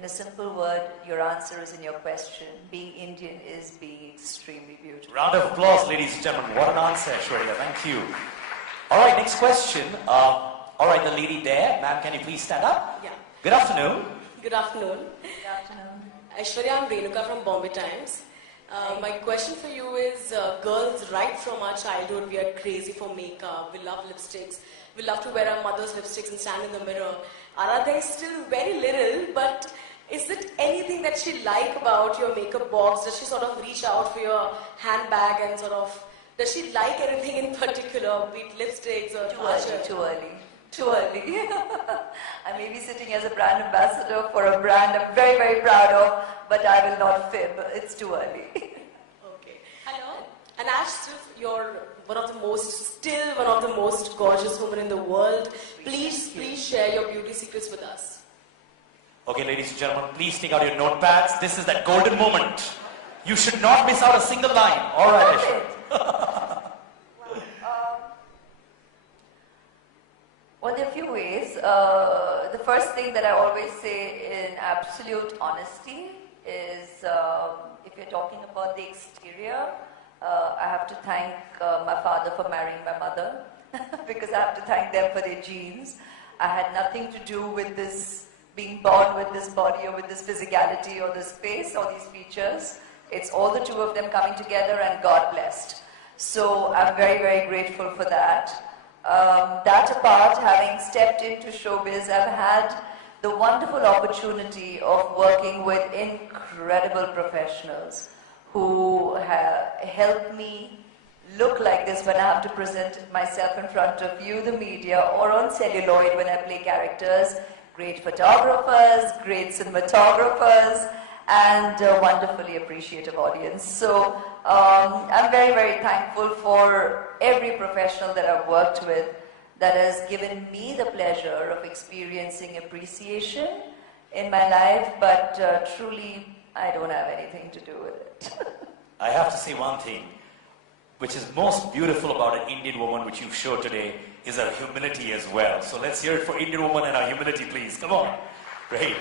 In a simple word, your answer is in your question. Being Indian is being extremely beautiful. Round of applause, ladies and gentlemen. What an answer, Aishwarya. Thank you. All right, next question. All right, the lady there. Ma'am, can you please stand up? Yeah. Good afternoon. Good afternoon. Good afternoon. Aishwarya, I'm Renuka from Bombay Times. My question for you is, girls right from our childhood, we are crazy for makeup, we love lipsticks, we love to wear our mother's lipsticks and stand in the mirror. Aradhya is still very little, but is it anything that she like about your makeup box? Does she sort of reach out for your handbag and sort of, does she like anything in particular, be it lipsticks or Too early. I may be sitting as a brand ambassador for a brand I'm very, very proud of, but I will not fib. It's too early. Okay. Hello. And Ash, you're one of the most gorgeous women in the world. Please share your beauty secrets with us. Okay, ladies and gentlemen, please take out your notepads. This is that golden moment. You should not miss out a single line. All right, Aishwarya. Well, there are a few ways. The first thing that I always say in absolute honesty is if you're talking about the exterior, I have to thank my father for marrying my mother because I have to thank them for their genes. I had nothing to do with this, being born with this body or with this physicality or this face or these features. It's all the two of them coming together and God blessed. So I'm very, very grateful for that. That apart, having stepped into showbiz, I've had the wonderful opportunity of working with incredible professionals who have helped me look like this when I have to present myself in front of you, the media, or on celluloid when I play characters. Great photographers, great cinematographers, and a wonderfully appreciative audience. So I'm very, very thankful for every professional that I've worked with that has given me the pleasure of experiencing appreciation in my life, but truly I don't have anything to do with it. I have to say one thing, which is most beautiful about an Indian woman, which you've showed today, is her humility as well. So let's hear it for Indian woman and her humility, please. Come on. Great.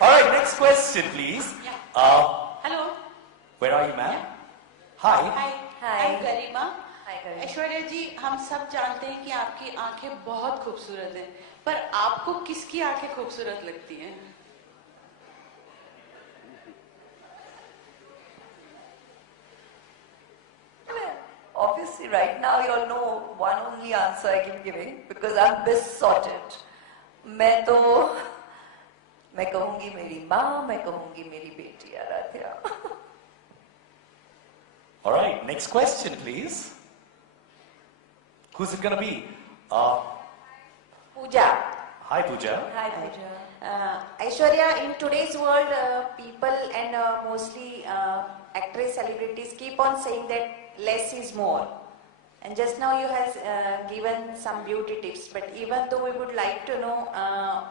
All right, next question, please. Yeah. Hello. Where are you, ma'am? Yeah. Hi. Hi, Garima. Hi, Garima. Aishwarya जी, हम सब जानते हैं कि आपकी आंखें बहुत खूबसूरत हैं, पर आपको किसकी आंखें खूबसूरत लगती हैं? Obviously, right now you all know one only answer I keep giving because I'm besotted. मैं कहूँगी मेरी माँ, मैं कहूँगी मेरी बेटी Aaradhya. All right, next question, please. Who's it gonna be? Pooja. Hi, Pooja. Hi, Pooja. Aishwarya, in today's world, people and mostly actress celebrities keep on saying that less is more. And just now you have given some beauty tips, but even though we would like to know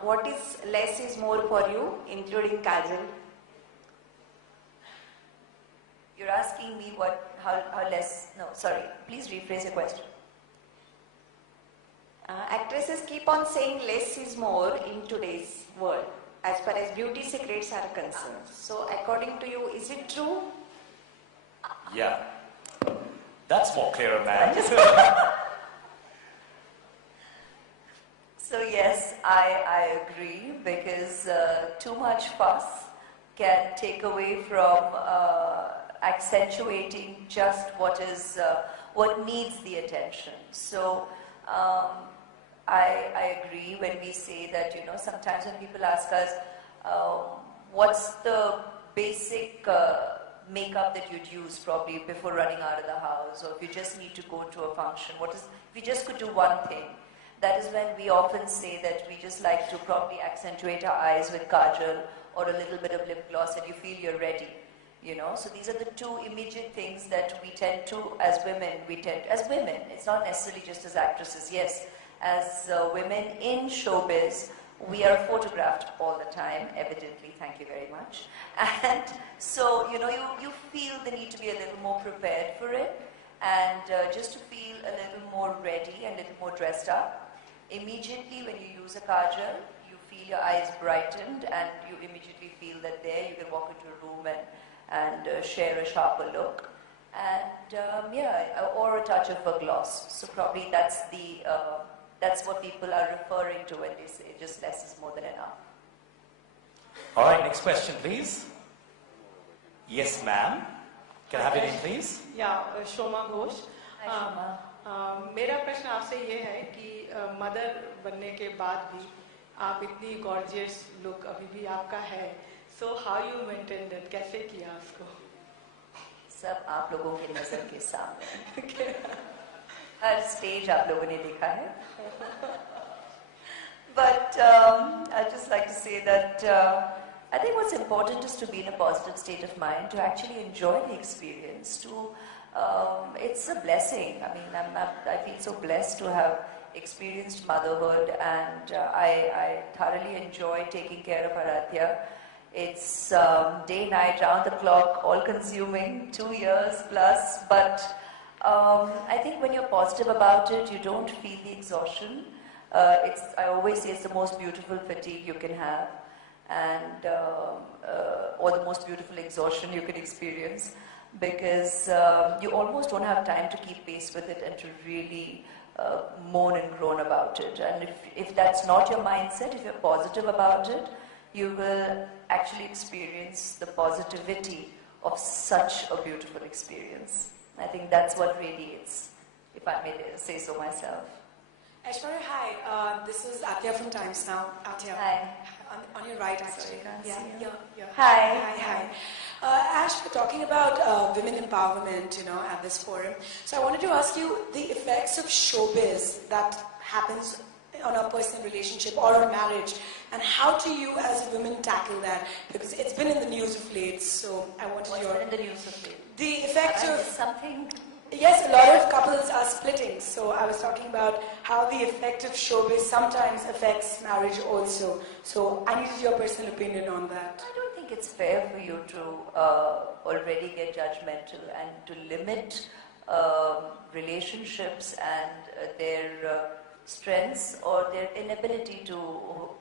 what is less is more for you, including Kajal. You're asking me how less, no, sorry, please rephrase your question. Actresses keep on saying less is more in today's world, as far as beauty secrets are concerned. So according to you, is it true? Yeah. That's more clearer, man. So yes, I agree because too much fuss can take away from accentuating just what needs the attention. So I agree when we say that, you know, sometimes when people ask us, what's the basic makeup that you'd use probably before running out of the house, or if you just need to go to a function, if you just could do one thing? That is when we often say that we just like to probably accentuate our eyes with kajal or a little bit of lip gloss and you feel you're ready, you know. So these are the two immediate things that we tend to, as women, it's not necessarily just as actresses, yes, as women in showbiz, we are photographed all the time, evidently, thank you very much. And so, you know, you feel the need to be a little more prepared for it and just to feel a little more ready and a little more dressed up. Immediately when you use a kajal, you feel feel your eyes brightened and you immediately feel that there you can walk into a room and share a sharper look. And or a touch of a gloss. So probably that's what people are referring to when they say just less is more than enough. All right, next question, please. Yes, ma'am. Can I have your name, please? Yeah, Shoma Ghosh. Hi, Shoma. मेरा प्रश्न आपसे ये है कि mother बनने के बाद भी आप इतनी गॉर्जियस लुक अभी भी आपका है. So how you maintained it? कैसे किया उसको? सब आप लोगों की नजर के सामने. हर स्टेज आप लोगों ने देखा है. But I'd just like to say that I think what's important is to be in a positive state of mind, to actually enjoy the experience. It's a blessing. I mean, I feel so blessed to have experienced motherhood, and I thoroughly enjoy taking care of Aradhya. It's day, night, round the clock, all-consuming, 2 years plus. But I think when you're positive about it, you don't feel the exhaustion. I always say it's the most beautiful fatigue you can have, and or the most beautiful exhaustion you can experience, because you almost don't have time to keep pace with it and to really moan and groan about it. And if that's not your mindset, if you're positive about it, you will actually experience the positivity of such a beautiful experience. I think that's what really is, if I may say so myself. Aishwarya, hi. This is Atya from Times Now. Atya. Hi. On your right, actually. Sorry, can't Yeah, see you. yeah. Hi. Hi. Ash, we're talking about women empowerment, at this forum. So I wanted to ask you the effects of showbiz that happens on a personal relationship or on marriage, and how do you as a woman tackle that? Because it's been in the news of late, so I wanted What's your... in the news of late? The effect of... something. Yes, a lot of couples are splitting. So I was talking about how the effect of showbiz sometimes affects marriage also. So I needed your personal opinion on that. I don't think it's fair for you to already get judgmental and to limit relationships and their strengths or their inability to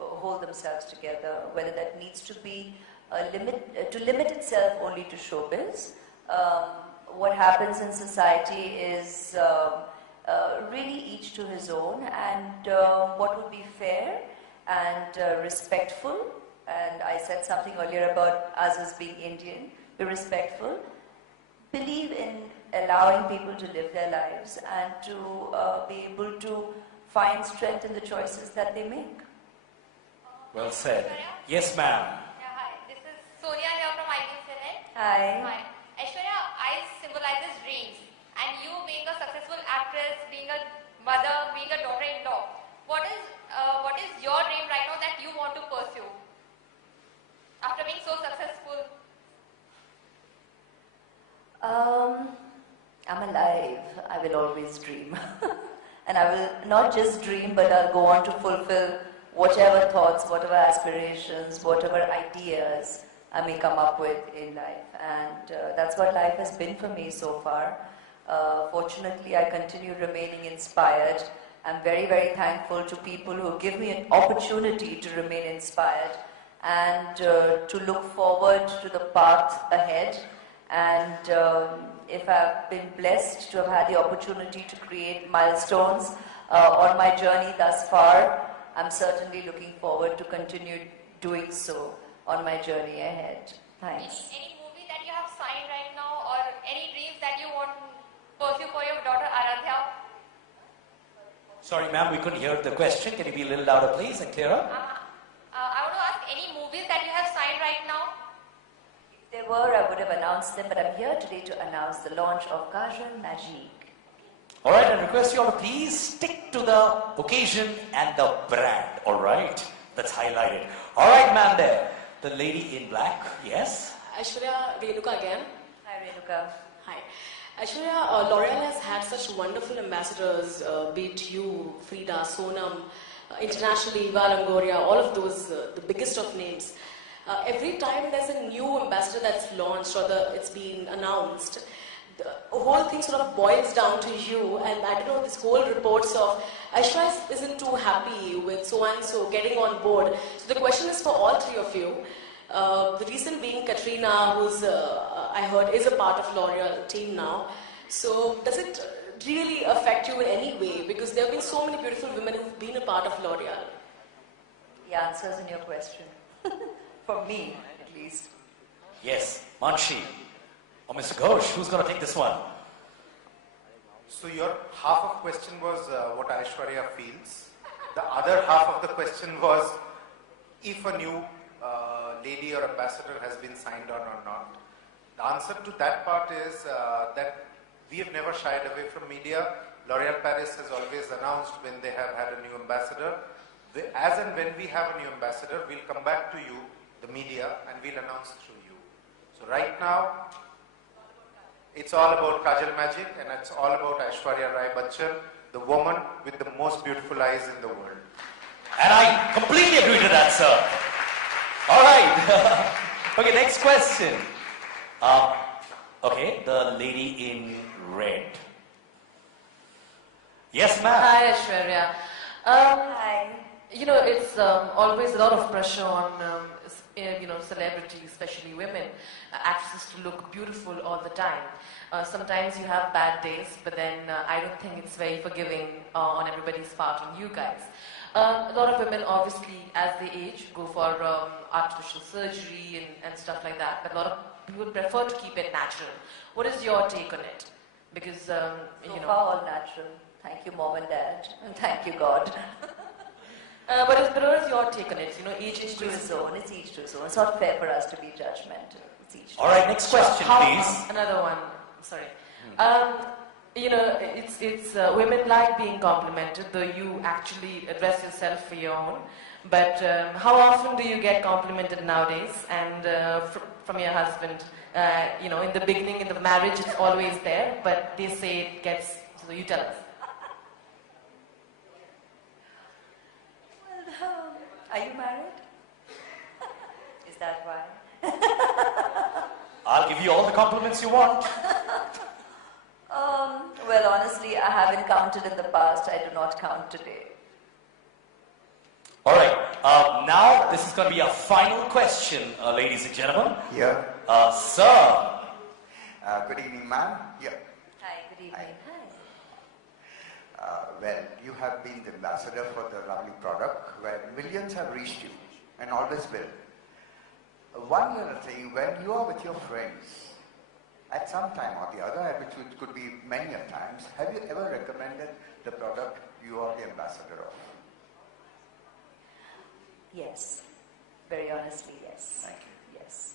hold themselves together, whether that needs to be to limit itself only to showbiz. What happens in society is really each to his own, and what would be fair and respectful. And I said something earlier about us as being Indian. Be respectful. Believe in allowing people to live their lives and to be able to find strength in the choices that they make. Well said. Yes, ma'am. Yeah, hi. This is Sonia here from IB7. Hi. Hi. Aishwarya, I symbolizes dreams. And you being a successful actress, being a mother, being a daughter-in-law, what is your dream right now that you want to pursue? After being so successful? I'm alive. I will always dream. And I will not just dream, but I'll go on to fulfill whatever thoughts, whatever aspirations, whatever ideas I may come up with in life. And that's what life has been for me so far. Fortunately, I continue remaining inspired. I'm very, very thankful to people who give me an opportunity to remain inspired and to look forward to the path ahead. And if I've been blessed to have had the opportunity to create milestones on my journey thus far, I'm certainly looking forward to continue doing so on my journey ahead. Thanks. Any movie that you have signed right now, or any dreams that you want to pursue for your daughter Aradhya? Sorry, ma'am, we couldn't hear the question. Can you be a little louder, please, and clearer? I want to ask any movies that you have signed right now? If there were, I would have announced them, but I'm here today to announce the launch of Kajal Magic. All right, I request you all to please stick to the occasion and the brand, all right? That's highlighted. All right, ma'am there. The lady in black, yes? Aishwarya, Renuka again. Hi, Renuka. Hi. Aishwarya, L'Oreal has had such wonderful ambassadors, be it you, Frida, Sonam, internationally, Eva Longoria, all of those, the biggest of names. Every time there's a new ambassador that's launched or it's been announced, the whole thing sort of boils down to you, and I don't know, this whole reports of Aishwarya isn't too happy with so and so getting on board. So the question is for all three of you. The recent being Katrina, who's I heard is a part of L'Oreal team now. So does it really affect you in any way? Because there have been so many beautiful women who've been a part of L'Oreal. The answer's in your question. For me, at least. Yes, Manshi. Or Mr. Ghosh, who's going to take this one? So your half of question was what Aishwarya feels. The other half of the question was if a new lady or ambassador has been signed on or not. The answer to that part is that we have never shied away from media. L'Oréal Paris has always announced when they have had a new ambassador. As and when we have a new ambassador, we'll come back to you, the media, and we'll announce through you. So right now, it's all about Kajal Magic, and it's all about Aishwarya Rai Bachchan, the woman with the most beautiful eyes in the world. And I completely agree to that, sir. All right. Okay, next question. Okay, the lady in red. Yes, ma'am. Hi, Aishwarya. Hi. You know, it's always a lot of pressure on, celebrities, especially women, actresses to look beautiful all the time. Sometimes you have bad days, but then I don't think it's very forgiving on everybody's part, on you guys. A lot of women, obviously, as they age, go for artificial surgery and stuff like that, but a lot of people prefer to keep it natural. What is your take on it? Because, So far, all natural. Thank you, Mom and Dad. And thank you, God. what is your take on it? You know, each To his own. It's each to his own. It's not fair for us to be judgmental. It's each to All right, next question, please. Another one. Sorry. It's women like being complimented, though you actually address yourself for your own. But how often do you get complimented nowadays? And from your husband, in the beginning, in the marriage, it's always there, but they say it gets. So you tell us. Well, are you married? Is that why? I'll give you all the compliments you want. Well, honestly, I haven't counted in the past. I do not count today. All right. Now, this is going to be our final question, ladies and gentlemen. Yeah. Sir. Good evening, ma'am. Yeah. Hi, good evening. Well, you have been the ambassador for the lovely product where millions have reached you and always will. One little thing, when you are with your friends, at some time or the other, which could be many a times, have you ever recommended the product you are the ambassador of? Yes. Very honestly, yes. Thank you. Yes.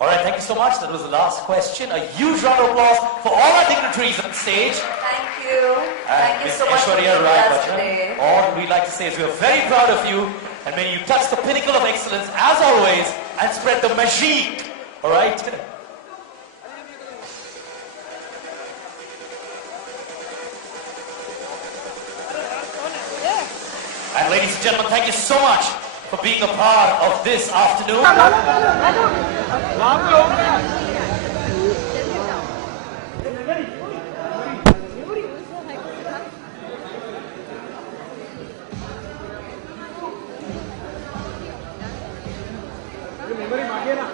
All right, thank you so much. That was the last question. A huge round of applause for all our dignitaries on stage. Thank you. Thank you Miss so much for being Aishwarya with Rai us Bachchan. today. All we'd like to say is we're very proud of you, and may you touch the pinnacle of excellence as always and spread the magique. All right? And ladies and gentlemen, thank you so much for being a part of this afternoon. Memory मांगे ना